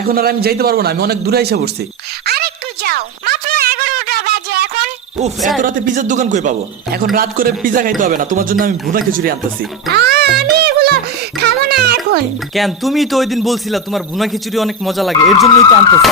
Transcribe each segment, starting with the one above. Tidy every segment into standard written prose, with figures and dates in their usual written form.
এখন আর আমি যাইতে পারবো না, আমি অনেক দূরে এসে পড়ছি। আরেকটু যাও, মাত্র 11টা বাজে এখন। উফ, এত রাতে পিজার দোকান কই পাবো? এখন রাত করে পিজা খাইতে হবে না, তোমার জন্য আমি ভুনা খিচুড়ি আনতেছি। আমি এগুলো খাবো না এখন। কেন? তুমি তো ওই দিন বলছিলা তোমার ভুনা খিচুড়ি অনেক মজা লাগে, এর জন্যই তো আনতেছি।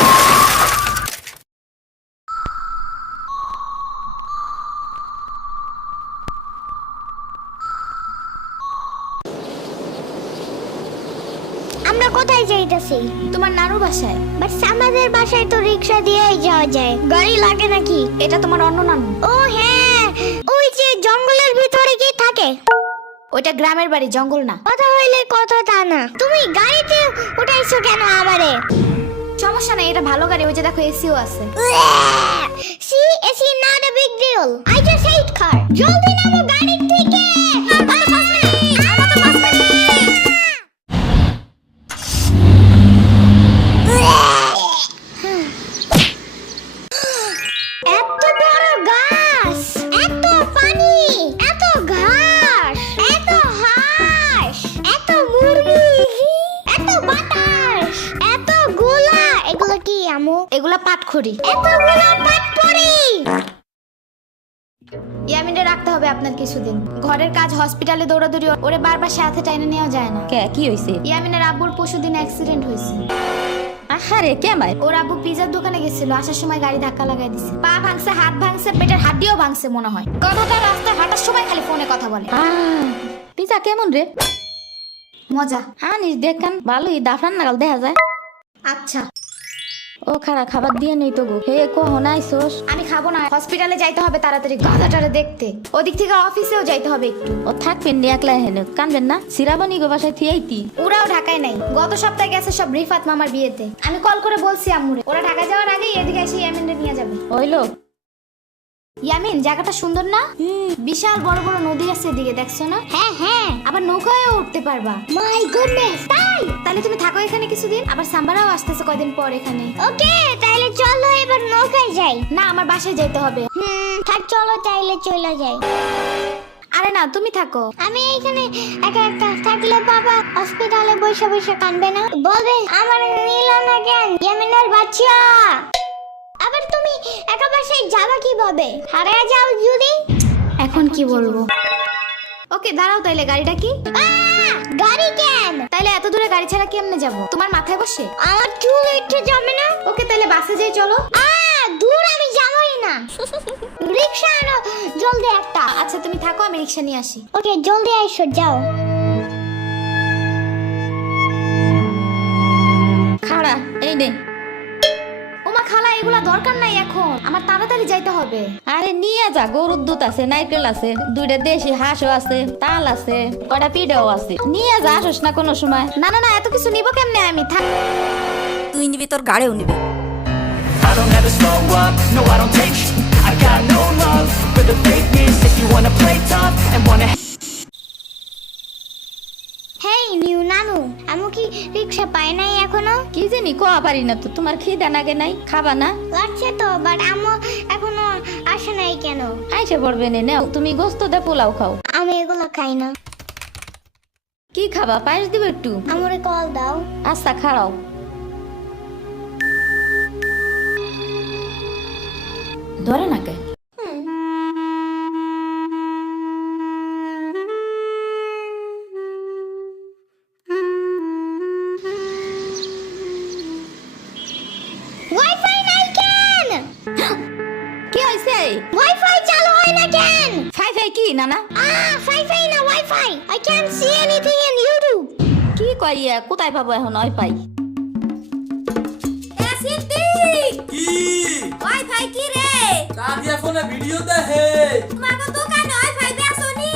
আমরা কোথায় যাইতেছি? তোমার নানুর বাসায়। বাট আমাদের বাসায় তো রিকশা দিয়েই যাওয়া যায়, গাড়ি লাগে নাকি? এটা তোমার অন্য নানু। ও হ্যাঁ, ওই যে জঙ্গলের ভিতরে কি থাকে? ওইটা গ্রামের বাড়ি, জঙ্গল না। কথা হইলে কথা তা না, তুমি গাড়িতে উঠাইছো কেন আমারে? সমস্যা নাই, এটা ভালো গাড়ি, ওই যে দেখো এসিও আছে। See, it's not a big deal. I just hate car. জলদি নামো গাড়ি থেকে। এত বড় গাছ, এত পানি, এত ঘাস, এত হাঁস, এত মুরগি, এত বাতাস, এত গোলা। এগুলো কি আমু? এগুলা পাটখড়ি। এতগুলো পাটপড়ি। ইয়ামিনে রাখতে হবে আপনার কিছুদিন। ঘরের কাজ, হসপিটালে দৌড়াদৌড়ি, ওরে বারবার সাথে টাইনে নেওয়া যায় না। কে কি হইছে? ইয়ামিনের আব্বুর পরশুদিন অ্যাক্সিডেন্ট হয়েছে। আহারে কেমাই? ওর আব্বু পিজার দোকানে গেছিল, আসার সময় গাড়ি ধাক্কা লাগাই দিছে। পা ভাঙছে, হাত ভাঙছে, পেটের হাড্ডিও ভাঙছে মনে হয়। কথাটা রাস্তায় হাঁটার সময় খালি ফোনে কথা বলে। পিজা কেমন রে? মজা। আনিস দেখান, ভালোই দাফরান নাগাল দেখা যায়। আচ্ছা, ও খারা খাবার দিয়ে নেই তো গো। হে কখন আইসোস? আমি খাবো না, হসপিটালে যাইতে হবে তাড়াতাড়ি গাধাটারে দেখতে। ওদিক থেকে অফিসেও যাইতে হবে একটু। ও থাকবেন নি একলা হেন, কানবেন না? সিরাবনি গো বাসায় থিয়াইতি। ওরাও ঢাকায় নাই, গত সপ্তাহে গেছে সব রিফাত মামার বিয়েতে। আমি কল করে বলছি আম্মুরে, ওরা ঢাকা যাওয়ার আগে এদিকে এসে ইয়ামিনরে নিয়ে যাবে। ওইলো ইয়ামিন, জায়গাটা সুন্দর না? বিশাল বড় বড় নদী আছে এদিকে, দেখছো না? হ্যাঁ হ্যাঁ, আবার নৌকায়ও উঠতে পারবা। মাই গুডনেস, তাই? তাহলে তুমি থাকো এখানে কিছুদিন, আবার সাম্বারাও আসতেছে কয়দিন পর এখানে। ওকে, তাহলে চলো এবার নৌকায় যাই। না, আমার বাসায় যাইতে হবে। থাক, চলো তাইলে চলে যাই। আরে না, তুমি থাকো। আমি এখানে একা একা থাকলে বাবা হসপিটালে বসে বসে কাঁদবে না? বলবে আমার নিল না কেন ইয়ামিনের বাচ্চা। আবার তুমি একা বাসায় যাবা কিভাবে? হারিয়ে যাও যদি? এখন কি বলবো? ওকে দাঁড়াও, তাইলে গাড়িটা কি? গাড়ি কেন? তাইলে এত দূরে গাড়ি ছাড়া কেমনে যাবো? তোমার মাথায় বসে? আমার চুল উঠে যাবে না? ওকে, তাইলে বাসে যাই চলো। দূর আমি যাবই না। রিকশা আনো জলদি একটা। আচ্ছা তুমি থাকো, আমি রিক্সা নিয়ে আসি। ওকে, জলদি আইসো, যাও। খাড়া এই নে। ওমা খালা, এগুলা দরকার নাই এখন, আমার তাড়াতাড়ি যাইতে হবে। আরে নিয়ে যা, গরুর দুধ আছে, নারকেল আছে, দুইটা দেশি হাঁসও আছে, তাল আছে, কটা পিঠাও আছে। নিয়ে যা, আসোস না কোনো সময়? না না না, এত কিছু নিব কেমনে আমি? থাক। তুই নিবি, তোর গাড়িও নিবি। I don't ever slow up, no I don't take sh- I got no love for the fakeness. If you wanna play tough and wanna hey new নানু, আমি কি রিকশা পাই নাই এখনো? কি জানি কোয়া পারি না তো। তোমার খিদা নাগে নাই? খাবা না? লাগছে তো, বাট আমু এখনো আসে নাই কেন? আইসে পড়বে নে, নাও তুমি গোস্ত দে পোলাও খাও। আমি এগুলো খাই না। কি খাবা? পায়েস দিব একটু? আমরে কল দাও। আচ্ছা খাড়াও। ধরে নাকে। ওয়াইফাই নাই কেন? কি হইছে? ওয়াইফাই চালু হয় না কেন? ফাই ফাই কি নানা? ওয়াইফাই না, wifi. I can't see anything in YouTube. কি কইয়া কোথায় পাবো এখন ওয়াইফাই? কি ওয়াইফাই কি রে? কাদিয়া ফোনে ভিডিও দেখে তোমার দোকানে ওয়াইফাই বেসনি?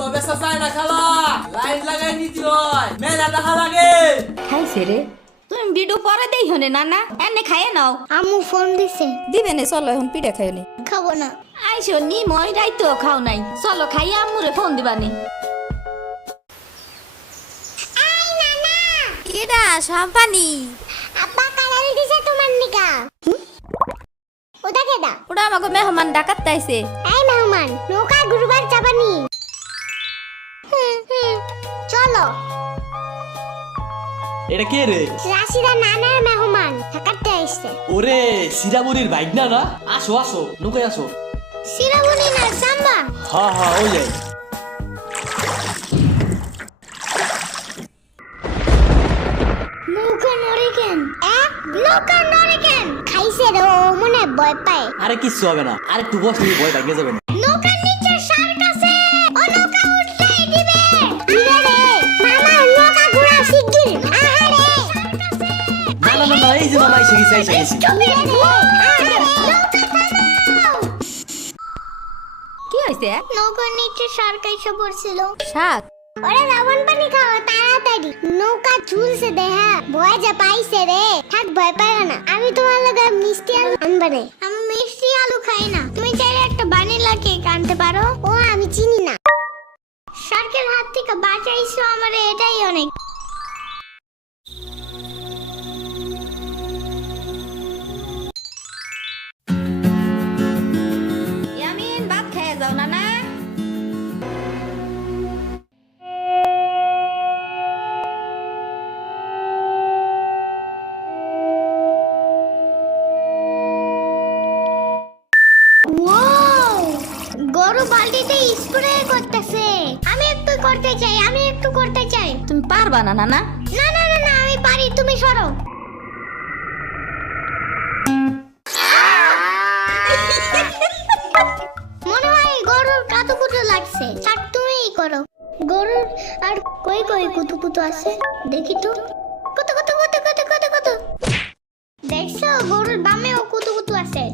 ও বেসা যায় না খালা, লাইন লাগাই নিতে হয়, মেলা দেখা লাগে। খাইছে রে? তুমি ভিডিও পরে দেই হনে নানা, এনে খাইয়ে নাও। আমু ফোন দিছে। দিবে নে, চলো এখন পিঠা খাইও নে। খাবো না। আইসো নি, মই রাইতো খাও নাই, চলো খাইয়া আম্মুরে ফোন দিবানি। আই নানা, কেডা শাম্পানি? আব্বা কালার দিছে তোমার নিকা। ওটা কেডা? ওটা আমাকে মেহমান ডাকাত তাইছে। এই মেহমান, নৌকা ঘুরবার যাবানি? চলো। এটা কে রে? রাশিদা নানার মেহমান ঢাকাতে আসছে। ওরে সিরাবুরির বাইক না না? আসো আসো, নৌকায় আসো। সিরাবুনি না সাম্বা। হ্যাঁ হ্যাঁ ওই যাই। নৌকা নড়ে কেন? নৌকা নড়ে কেন? খাইছে রে ও মনে ভয় পায়। আরে কিচ্ছু হবে না, আরে একটু বস, তুমি ভয় ভাগিয়ে যাবে না। নৌকার নিচে শার্ক আছে, ও নৌকা উঠতেই দিবে। ইরে রে মামা নৌকা ঘোরা শিগগির। আহারে না না না না, এই যে মামা এসে গেছি, এসে গেছি। ইরে রে আহারে নৌকা থামাও। কি হয়েছে? নৌকার নিচে শার্ক এসে পড়ছিল। শাক? ওরে লবণ পানি খাও তাড়াতাড়ি। নৌকা ঝুলছে দেহা, ভয় যা পাইছে রে। থাক ভয় পায় না, আমি তোমার লগে মিষ্টি আলু আনবারে। আমি মিষ্টি আলু খাই না, তুমি চাইলে একটা ভ্যানিলা কেক আনতে পারো। ও আমি চিনি না। শার্কের হাত থেকে বাঁচাইছো আমারে, এটাই অনেক। ইয়ামিন ভাত খেয়ে যাও না না। ওয়াও, গরু বালতিতে স্প্রে করতেছে। আমি একটু করতে চাই, আমি একটু করতে চাই। তুমি পারবা না না না? না না না না, আমি পারি, তুমি সরো। মনে হয় গরুর কাতুকুতু লাগছে। থাক তুমিই করো। গরুর আর কই কই কুতুকুতু আছে দেখি তো। কুতু কুতু কুতু কুতু কুতু কুতু। দেখছো গরুর বামেও কুতুকুতু আছে।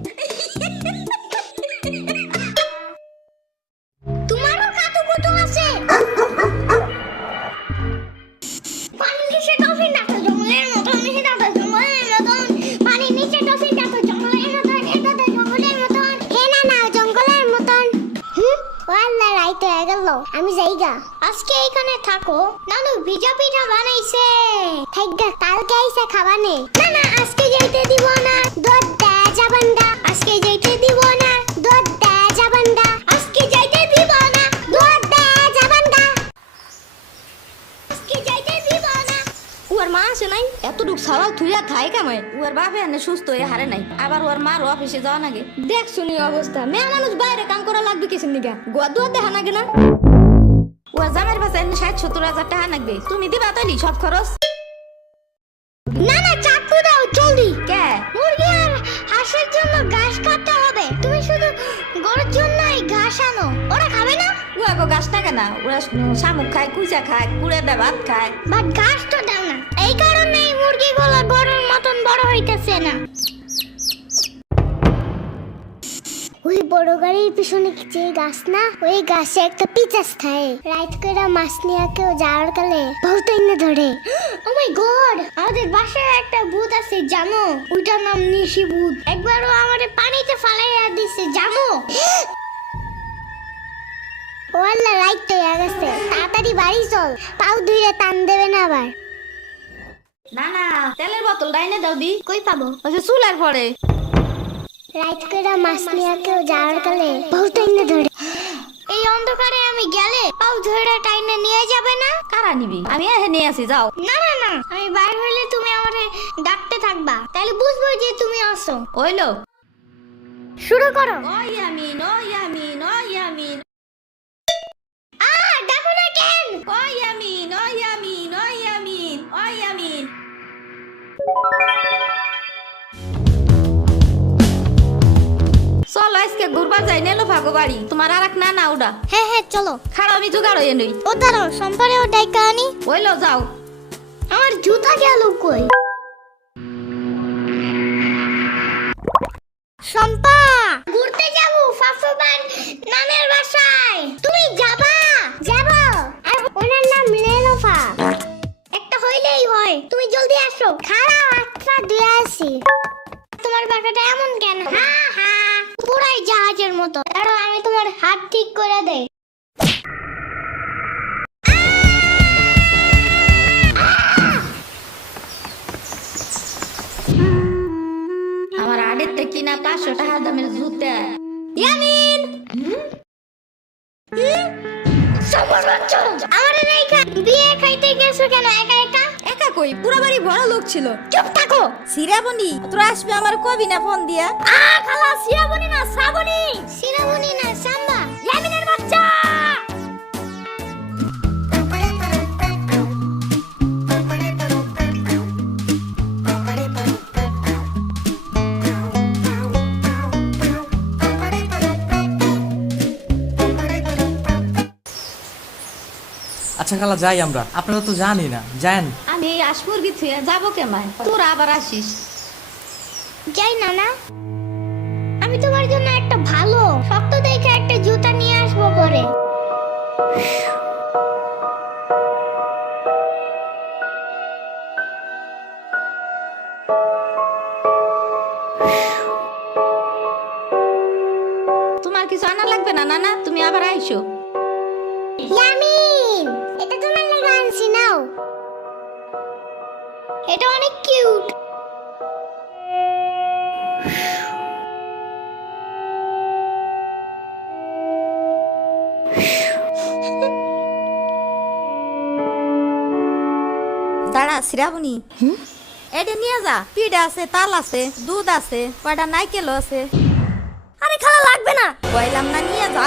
তোমারও কাতুকুতু আছে। পানি নিচে ডলফিন ডাকো জঙ্গলের মতন, নিচে ডাকো জঙ্গলের মতন। পানি নিচে ডলফিন ডাকো জঙ্গলের মতন, এটা তো জঙ্গলের মতন। হে না না জঙ্গলের মতন। ওয়াল্লা রাইট হয়ে গেল, আমি যাইগা। আজকে এখানে থাকো। নানু ভিজা পিঠা বানাইছে, থাইগা কালকে আইসা খাবানে। না না আজকে যাইতে দিব না, দুধ দে যাবান্ডা। আজকে যাইতে দিব না, দুধ দে যাবান্ডা। আজকে যাইতে দিব না, দুধ দে যাবান্ডা। আজকে যাইতে দিব না। ওর মা আসে নাই, এতটুক সালাও থুইয়া খায় কামায়। ওর বাপে এনে সুস্থ হয়ে হারে নাই, আবার ওর মার অফিসে যাওয়া নাগে। দেখ শুনি অবস্থা, মেয়ে মানুষ বাইরে কাম করা লাগবে কিছু নিগা। গোয়া দুয়া দেখা নাগে না? ওর জামের পাশে 60-70 হাজার টাকা লাগবে, তুমি দিবা তাইলি সব খরচ? না না চাকু দাও জলদি। কে? মুরগি আর হাঁসের জন্য ঘাস কাটতে হবে। তুমি শুধু গরুর জন্য এই ঘাস আনো, ওরা খাবে না। ওরা গো গাছ থাকে না, ওরা শামুক খায়, কুচা খায়, কুড়ে দেয়, ভাত খায়। বাট ঘাস তো দাও না, এই কারণে এই মুরগিগুলো গরুর মতন বড় হইতেছে না। ওই বড় গাড়ির পিছনে যে গাছ না, ওই গাছে একটা পিচাস খায়। রাইট করে মাছ নিয়ে কেউ যাওয়ার কালে বহুত এনে ধরে। ও মাই গড, আমাদের বাসায় একটা ভূত আছে জানো? ওইটার নাম নিশি ভূত। একবারও আমাদের পানিতে ফালাইয়া দিছে জানো? ওয়াল্লা রাইট হয়ে গেছে, তাড়াতাড়ি বাড়ি চল, পাও ধুইরে টান দেবে না আবার। না না, তেলের বোতল ডাইনে দাও দি। কই পাবো? ওই যে চুলের পরে। রাইট করে মাছ নিয়ে কেউ যাওয়ার কালে বহুত এনে ধরে। এই অন্ধকারে আমি গেলে পাও ধরে টাইনে নিয়ে যাবে না? কারা নিবি? আমি এহে নিয়ে আসি, যাও। না না না, আমি বাইরে হইলে তুমি আমারে ডাকতে থাকবা, তাহলে বুঝবো যে তুমি আসো। ওইলো শুরু করো। ও ইয়ামিন, ও ইয়ামিন, ও ইয়ামিন, ডাকো না কেন? ও ইয়ামিন, ও ইয়ামিন, ও ইয়ামিন, ও ইয়ামিন। চলো আজকে ঘুরবার যাই, নেলো ভাগো বাড়ি। তোমার আর এক না না ওটা। হ্যাঁ হ্যাঁ চলো। খাড়া আমি জোগাড় হয়ে নই। ও দাঁড়ো, সম্পারেও ডাইকা আনি। ওইলো যাও। আমার জুতা গেল কই? শম্পা, ঘুরতে যাবো ফাফুবান নানের বাসায়। তুমি যাবা? যাবো। আর ওনার নাম লেলোফা। একটা হইলেই হয়, তুমি জলদি আসো। খারাপ আচ্ছা দিয়ে আসি। তোমার বাসাটা এমন কেন? হ্যাঁ হ্যাঁ, পুরাই জাহাজের মতো। দাঁড়াও আমি তোমার হাত ঠিক করে দেই। আমার আড়ের থেকে কিনা 500 টাকা দামের জুতা। ইয়ামিন, আমার বিয়ে খাইতে গেছো কেন একা একা? একা কই, পুরো বাড়ি বড় লোক ছিল। চুপ থাকো। শ্রাবণী তোরা আসবে আমার কবি না ফোন দিয়া? খালা শ্রাবণী না শ্রাবণী। শ্রাবণী না সাম্বা। ইয়ামিনের বাচ্চা। আচ্ছা খালা যাই আমরা, আপনারা তো জানি না, যান। আমি এই আশমুরগি থুয়ে যাবো কেমায়, তোরা আবার আসিস। যাই না না, আমি তোমার জন্য একটা ভালো শক্ত দেখে একটা জুতা নিয়ে আসবো পরে। তোমার কিছু আনা লাগবে না নানা, তুমি আবার আইসো। ইয়ামিন, এটা তোমার লাগা আনছি নাও। এটা অনেক কিউট। দাঁড়া শ্রাবণী, এটা নিয়ে যা। পিঠা আছে, তাল আছে, দুধ আছে, কয়টা নাইকেল আছে। আরে খালা লাগবে না। কইলাম না নিয়ে যা।